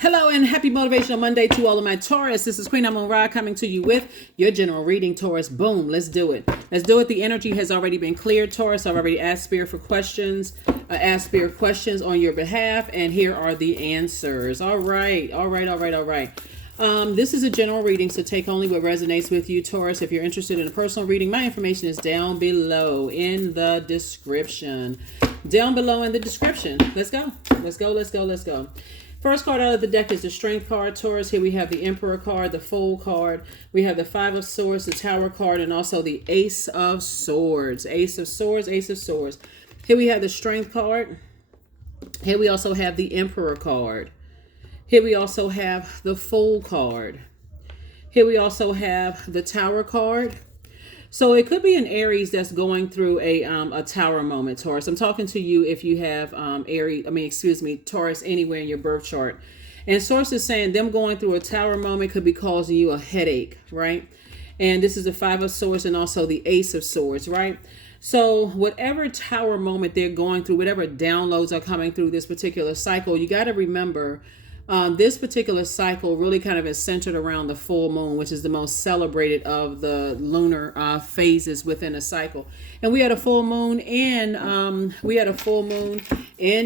Hello and happy Motivational Monday to all of my Taurus. This is Queen Amun Ra coming to you with your general reading, Taurus. Boom, let's do it. Let's do it. The energy has already been cleared, Taurus. I've already asked Spirit for questions. Asked Spirit questions on your behalf, and here are the answers. All right. This is a general reading, so take only what resonates with you, Taurus. If you're interested in a personal reading, my information is down below in the description. Down below in the description. Let's go. First card out of the deck is the Strength card, Taurus. Here we have the Emperor card, the Fool card. We have the Five of Swords, the Tower card, and also the Ace of Swords. Ace of Swords. Here we have the Strength card. Here we also have the Emperor card. Here we also have the Fool card. Here we also have the Tower card. So it could be an Aries that's going through a tower moment, Taurus. I'm talking to you if you have Taurus anywhere in your birth chart. And Source is saying them going through a tower moment could be causing you a headache, right? And this is the Five of Swords and also the Ace of Swords, right? So whatever tower moment they're going through, whatever downloads are coming through this particular cycle, you got to remember this particular cycle really kind of is centered around the full moon, which is the most celebrated of the lunar phases within a cycle. And we had a full moon in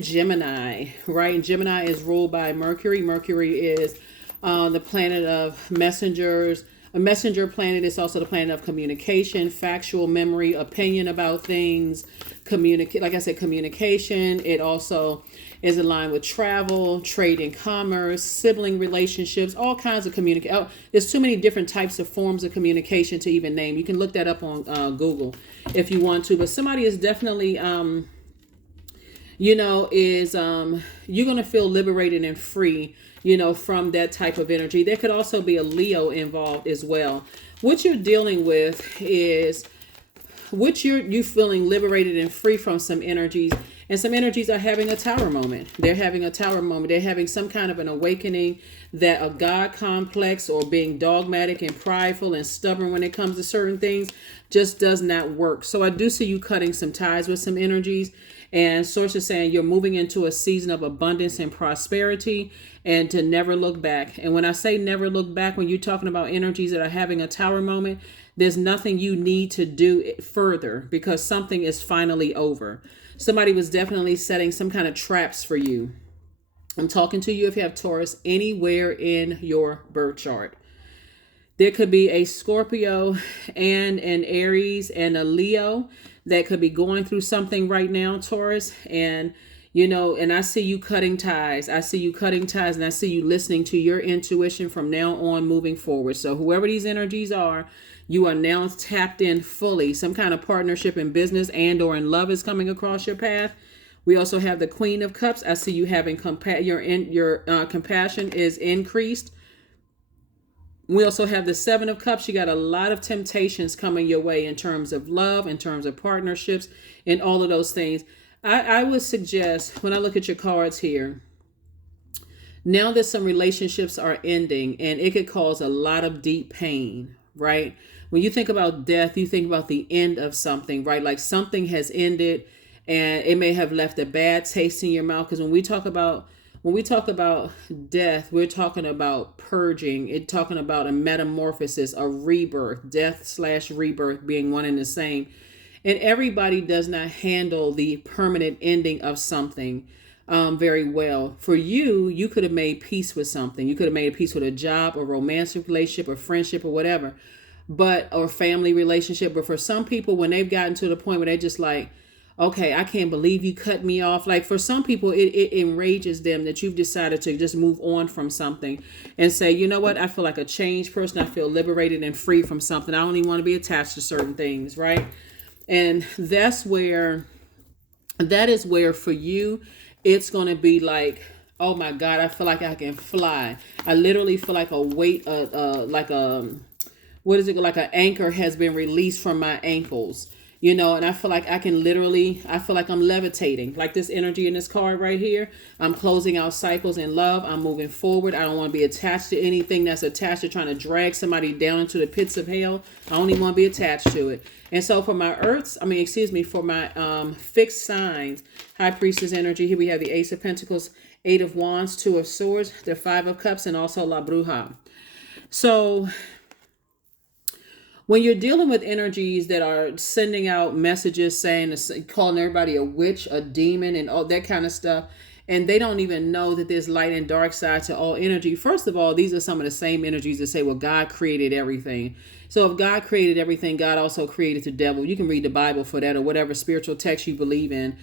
Gemini, right? And Gemini is ruled by Mercury. Mercury is the planet of messengers. A messenger planet is also the planet of communication, factual memory, opinion about things, communication. It also is aligned with travel, trade and commerce, sibling relationships, all kinds of communication. Oh, there's too many different types of forms of communication to even name. You can look that up on Google if you want to. But somebody is definitely, you're going to feel liberated and free, from that type of energy. There could also be a Leo involved as well. What you're dealing with is you feeling liberated and free from some energies. And some energies are having a tower moment. They're having a tower moment. They're having some kind of an awakening that a God complex or being dogmatic and prideful and stubborn when it comes to certain things just does not work. So I do see you cutting some ties with some energies. And Source is saying you're moving into a season of abundance and prosperity and to never look back. And when I say never look back, when you're talking about energies that are having a tower moment, there's nothing you need to do further because something is finally over. Somebody was definitely setting some kind of traps for you. I'm talking to you if you have Taurus anywhere in your birth chart. There could be a Scorpio and an Aries and a Leo that could be going through something right now, Taurus. And, and I see you cutting ties. And I see you listening to your intuition from now on moving forward. So whoever these energies are, you are now tapped in fully. Some kind of partnership in business and or in love is coming across your path. We also have the Queen of Cups. I see you having your compassion is increased. We also have the Seven of Cups. You got a lot of temptations coming your way in terms of love, in terms of partnerships, and all of those things. I would suggest when I look at your cards here, now that some relationships are ending and it could cause a lot of deep pain, right? When you think about death, you think about the end of something, right? Like something has ended and it may have left a bad taste in your mouth. Because when we talk about death, we're talking about purging. It's talking about a metamorphosis, a rebirth, death/rebirth being one and the same. And everybody does not handle the permanent ending of something very well. For you, you could have made peace with something. You could have made peace with a job, a romantic relationship, or friendship, or whatever, or family relationship. But for some people, when they've gotten to the point where they're just like, okay, I can't believe you cut me off. Like for some people, it enrages them that you've decided to just move on from something and say, you know what? I feel like a changed person. I feel liberated and free from something. I don't even want to be attached to certain things, right? And that is where for you, it's going to be like, oh my God, I feel like I can fly. I literally feel like a weight, like an anchor has been released from my ankles. And I feel like I feel like I'm levitating, like this energy in this card right here. I'm closing out cycles in love. I'm moving forward. I don't want to be attached to anything that's attached to trying to drag somebody down into the pits of hell. I don't even want to be attached to it. And so for my for my fixed signs, High Priestess energy, here we have the Ace of Pentacles, Eight of Wands, Two of Swords, the Five of Cups, and also La Bruja. So when you're dealing with energies that are sending out messages saying, calling everybody a witch, a demon, and all that kind of stuff, and they don't even know that there's light and dark side to all energy. First of all, these are some of the same energies that say, well, God created everything. So if God created everything, God also created the devil. You can read the Bible for that, or whatever spiritual text you believe in,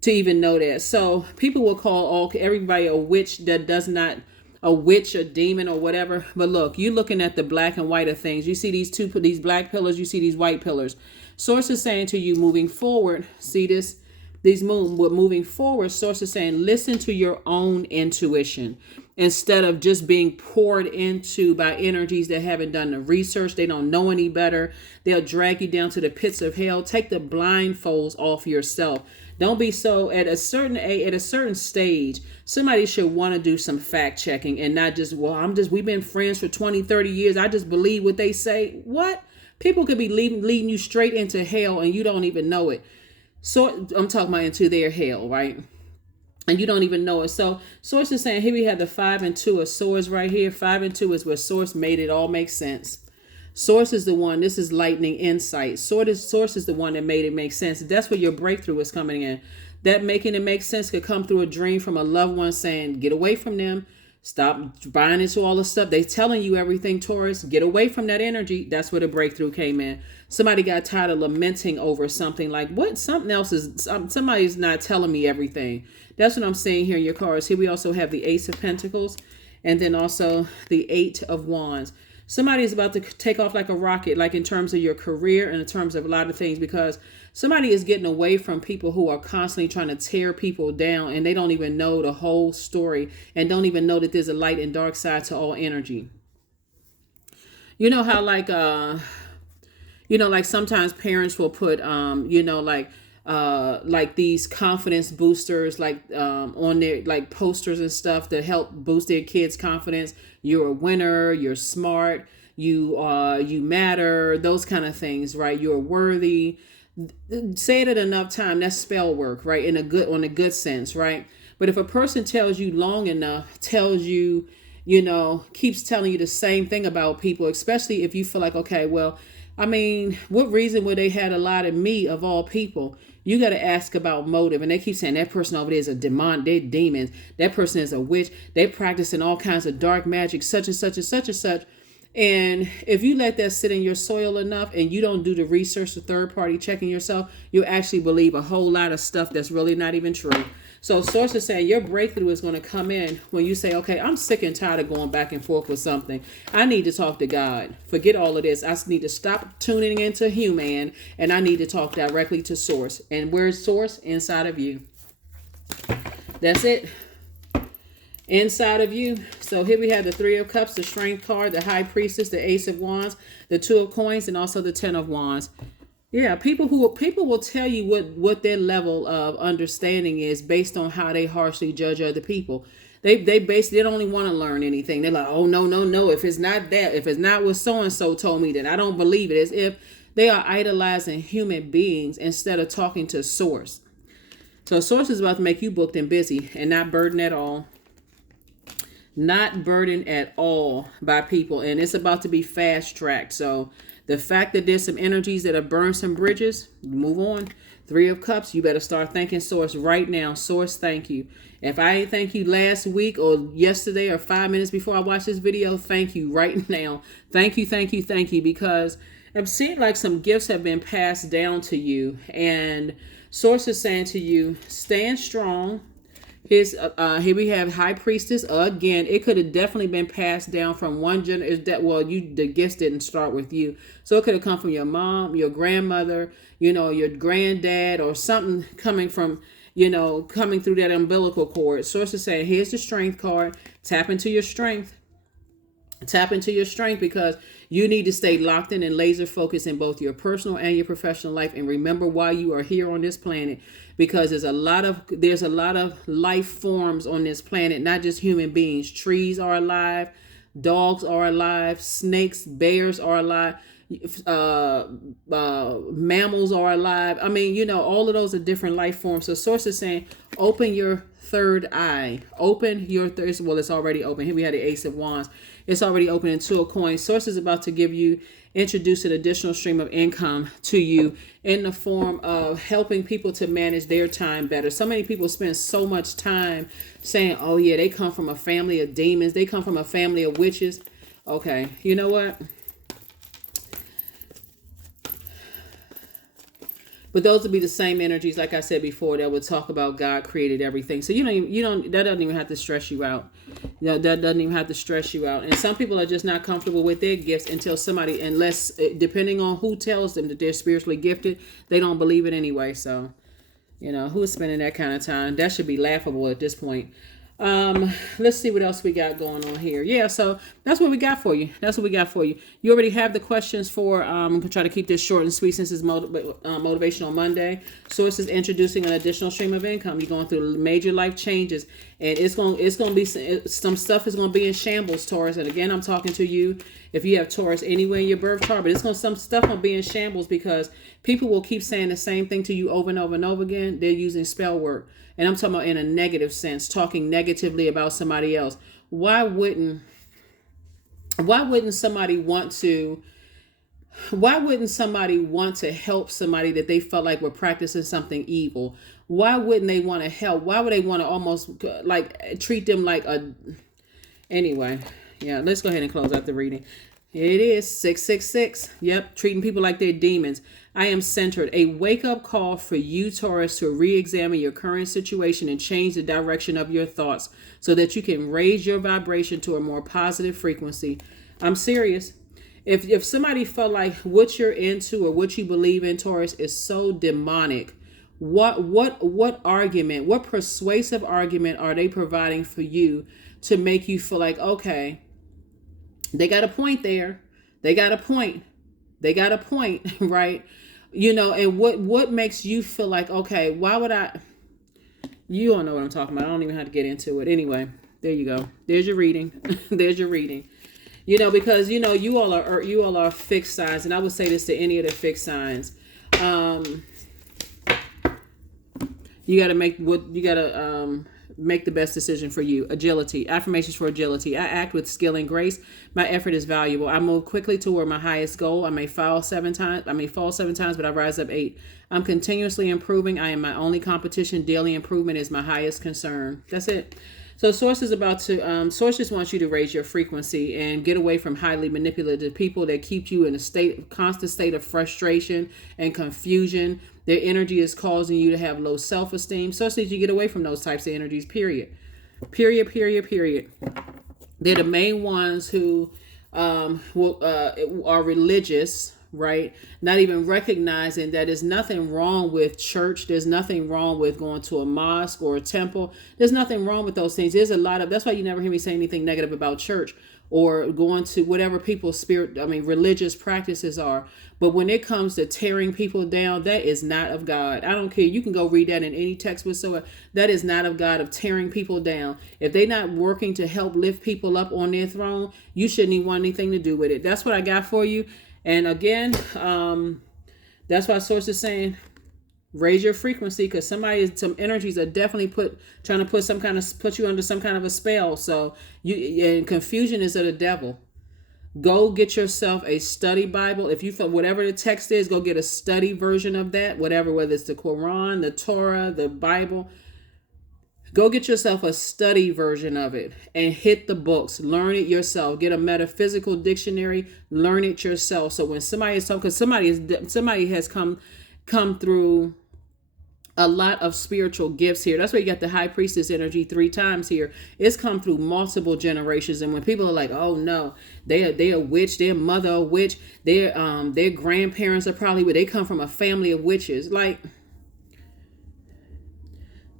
to even know that. So people will call everybody a witch that does not, a witch, a demon, or whatever. But look, you're looking at the black and white of things. You see these black pillars, you see these white pillars. Source is saying to you, moving forward, see this, moving forward, Source is saying, listen to your own intuition instead of just being poured into by energies that haven't done the research. They don't know any better. They'll drag you down to the pits of hell. Take the blindfolds off yourself. Don't be so at a certain stage. Somebody should want to do some fact checking and not just, well, we've been friends for 20, 30 years. I just believe what they say. What? People could be leading you straight into hell and you don't even know it. So I'm talking about into their hell, right? And you don't even know it. So Source is saying, here we have the 5 and 2 of Swords right here. 5 and 2 is where Source made it all make sense. Source is the one, this is lightning insight. Source is the one that made it make sense. That's where your breakthrough is coming in. That making it make sense could come through a dream from a loved one saying, get away from them. Stop buying into all the stuff. They telling you everything, Taurus. Get away from that energy. That's where the breakthrough came in. Somebody got tired of lamenting over something like, what? Something else is, somebody's not telling me everything. That's what I'm saying here in your cards. Here we also have the Ace of Pentacles and then also the 8 of Wands. Somebody is about to take off like a rocket, like in terms of your career and in terms of a lot of things, because somebody is getting away from people who are constantly trying to tear people down and they don't even know the whole story and don't even know that there's a light and dark side to all energy. You know how like sometimes parents will put, like these confidence boosters, on their like posters and stuff to help boost their kids' confidence. You're a winner. You're smart. You matter. Those kind of things, right? You're worthy. Say it enough time. That's spell work, right? On a good sense, right? But if a person tells you long enough, tells you, keeps telling you the same thing about people, especially if you feel like, okay, well, I mean, what reason would they had a lot of me of all people? You got to ask about motive. And they keep saying that person over there is a demon. They're demons. That person is a witch. They're practicing all kinds of dark magic, such and such and such and such. And if you let that sit in your soil enough and you don't do the research, the third party checking yourself, you actually believe a whole lot of stuff that's really not even true. So Source is saying your breakthrough is going to come in when you say, okay, I'm sick and tired of going back and forth with something. I need to talk to God. Forget all of this. I need to stop tuning into human and I need to talk directly to Source. And where's Source? Inside of you. That's it. Inside of you. So here we have the 3 of Cups, the Strength card, the High Priestess, the Ace of Wands, the 2 of Coins, and also the 10 of Wands. Yeah, people will tell you what their level of understanding is based on how they harshly judge other people. They don't only want to learn anything. They're like, oh no. If it's not that, if it's not what so and so told me, then I don't believe it. As if they are idolizing human beings instead of talking to Source. So Source is about to make you booked and busy and not burdened at all. Not burdened at all by people, and it's about to be fast tracked. So the fact that there's some energies that have burned some bridges, move on. 3 of Cups, you better start thanking Source right now. Source, thank you. If I ain't thank you last week or yesterday or 5 minutes before I watched this video, thank you right now. Thank you, because I'm seeing like some gifts have been passed down to you, and Source is saying to you, stand strong. Here we have High Priestess again. It could have definitely been passed down from one generation. The gifts didn't start with you, so it could have come from your mom, your grandmother, your granddad, or something coming from, coming through that umbilical cord. Source is saying, here's the Strength card. Tap into your strength. Tap into your strength, because you need to stay locked in and laser focused in both your personal and your professional life. And remember why you are here on this planet, because there's a lot of life forms on this planet, not just human beings. Trees are alive, dogs are alive, snakes, bears are alive, mammals are alive. I mean, all of those are different life forms. So Source is saying, open your third eye. Open your third. Well, it's already open. Here we had the Ace of Wands. It's already open in Two of Coins. Source is about to introduce an additional stream of income to you in the form of helping people to manage their time better. So many people spend so much time saying, oh yeah, they come from a family of demons. They come from a family of witches. Okay, you know what? But those would be the same energies, like I said before, that would talk about God created everything. So that doesn't even have to stress you out. That doesn't even have to stress you out. And some people are just not comfortable with their gifts unless, depending on who tells them that they're spiritually gifted, they don't believe it anyway. So, who is spending that kind of time? That should be laughable at this point. Let's see what else we got going on here. Yeah, so that's what we got for you. You already have the questions for, I'm going to try to keep this short and sweet since it's Motivational Monday. Source is introducing an additional stream of income. You're going through major life changes, and it's going to be some stuff is going to be in shambles, Taurus. And again, I'm talking to you if you have Taurus anywhere in your birth chart, but some stuff going to be in shambles because people will keep saying the same thing to you over and over and over again. They're using spell work. And I'm talking about in a negative sense, talking negatively about somebody else. Why wouldn't somebody want to help somebody that they felt like were practicing something evil? Why wouldn't they want to help? Why would they want to almost like treat them like a... Anyway, yeah, let's go ahead and close out the reading. It is 666. Yep, treating people like they're demons. I am centered. A wake-up call for you, Taurus, to re-examine your current situation and change the direction of your thoughts so that you can raise your vibration to a more positive frequency. I'm serious. If somebody felt like what you're into or what you believe in, Taurus, is so demonic, what argument, what persuasive argument are they providing for you to make you feel like, okay, they got a point there. They got a point, right? And what makes you feel like, okay, why would you don't know what I'm talking about. I don't even have to get into it. Anyway, there you go. There's your reading. There's your reading. Because, you all are fixed signs. And I would say this to any of the fixed signs. You got to make the best decision for you. Agility. Affirmations for agility. I act with skill and grace. My effort is valuable. I move quickly toward my highest goal. I may fall 7 times, but I rise up 8. I'm continuously improving. I am my only competition. Daily improvement is my highest concern. That's it. So Source just wants you to raise your frequency and get away from highly manipulative people that keep you in a constant state of frustration and confusion. Their energy is causing you to have low self-esteem. Source needs you to get away from those types of energies, period. Period. They're the main ones who are religious, right? Not even recognizing that there's nothing wrong with church. There's nothing wrong with going to a mosque or a temple. There's nothing wrong with those things. That's why you never hear me say anything negative about church or going to whatever people's religious practices are. But when it comes to tearing people down, that is not of God. I don't care. You can go read that in any text whatsoever. That is not of God, of tearing people down. If they're not working to help lift people up on their throne, you shouldn't even want anything to do with it. That's what I got for you. And again, that's why Source is saying, raise your frequency, because some energies are definitely trying to put you under some kind of a spell. So and confusion is of the devil. Go get yourself a study Bible. If you feel whatever the text is, go get a study version of that, whether it's the Quran, the Torah, the Bible. Go get yourself a study version of it and hit the books. Learn it yourself. Get a metaphysical dictionary. Learn it yourself. So when somebody is talking, because somebody has come through a lot of spiritual gifts here. That's why you got the high priestess energy 3 times here. It's come through multiple generations. And when people are like, oh no, they're a witch, their mother a witch, their grandparents are probably, they come from a family of witches.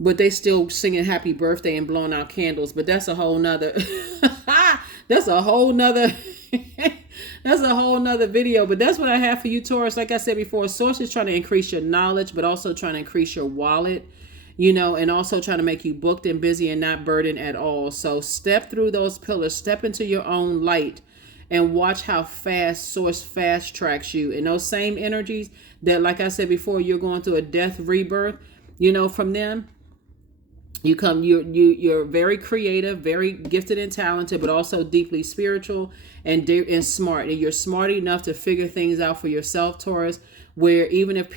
But they still singing happy birthday and blowing out candles. But that's a whole nother, that's a whole nother video. But that's what I have for you, Taurus. Like I said before, Source is trying to increase your knowledge, but also trying to increase your wallet, and also trying to make you booked and busy and not burdened at all. So step through those pillars, step into your own light, and watch how fast Source fast tracks you. And those same energies that, like I said before, you're going through a death rebirth, from them. You're very creative, very gifted and talented, but also deeply spiritual and smart. And you're smart enough to figure things out for yourself, Taurus. Where even if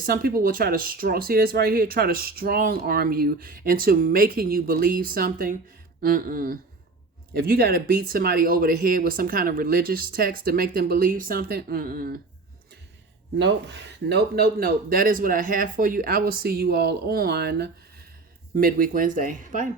some people will try to see this right here, try to strong arm you into making you believe something. If you got to beat somebody over the head with some kind of religious text to make them believe something, nope. That is what I have for you. I will see you all on Midweek Wednesday. Bye.